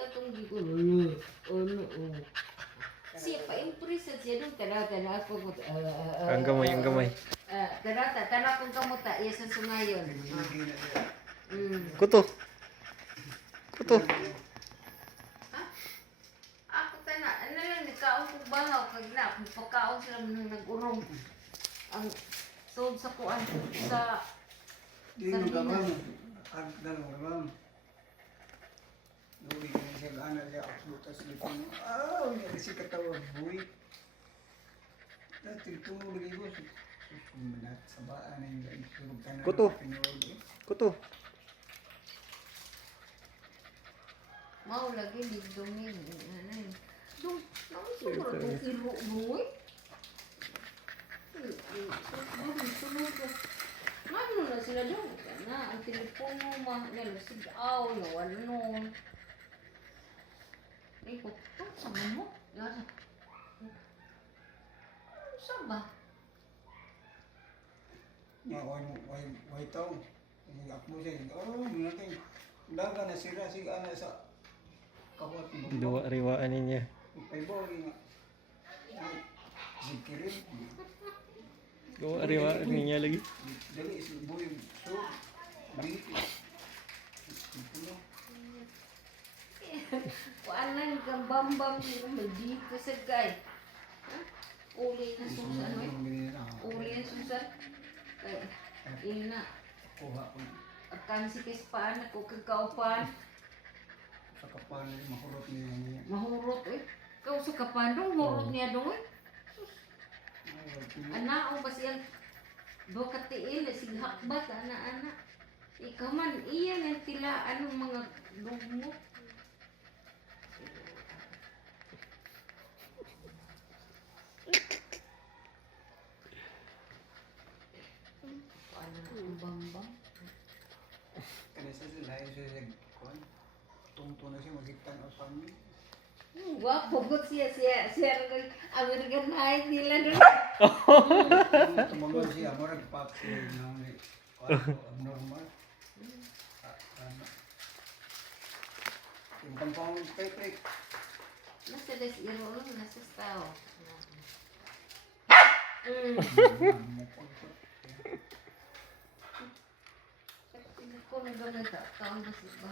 katong di ko. Ano. Siya pa impresa siya dun kada ako ko. Ang gamay. Kada kong kamuta iya sa sungayon. Kuto. Ako tana, ano lang nagkaon kong bahaw kag na kung pagkaon sila nag-urong ang sold sa kuan sa Di mo gamam. Agdan mo gamam. Nuri ka na siya gana siya aklutas lipin mo. Hindi kasi katawa buwi. Dati tumulog ibo. Susumunat sa baan na yung iturog ka na. Kuto. mau lagi digdungin ano yun. Dong, naman siguro dong iro buwi. Sunod ko. Ano na sila dong? Na, ang telepono nalasigaw, nawala nun. Ay ko, sama mo? Yara. Saan ba? Nga, way tao. Ako siya, natin. Daga na sila, siga na sa kawat mo. Dua riwaan niya. Ay, boy nga. Sikirin. Dua riwaan niya lagi. Dali, boy. So, dito. Ito. Kuanan kang bambam dito sa gay. Uli na susan eh. Uli na susan. Ini na. Kuha ko. Akan si Kispaan ako kagkaupan. Sa kapan, mahurot niya. Mahurot eh. Kau sa kapandong, mahurot niya dong eh. Anak, ba siyang do katiil, sighakbat, anak-anak. Ikaw man, iyan ang tilaan ng mga dumot. Paano na ang bambang? Kaya sa sila, siya kuhan. Tungto na siya, magigtan o sami. Wapo po siya American Heights nila doon. Tumagal siya, marag paksi ng abnormal. Yung pampang peprik. Nasa desiro lang, nasa tao. Kung nagawin ka, taon ba siya?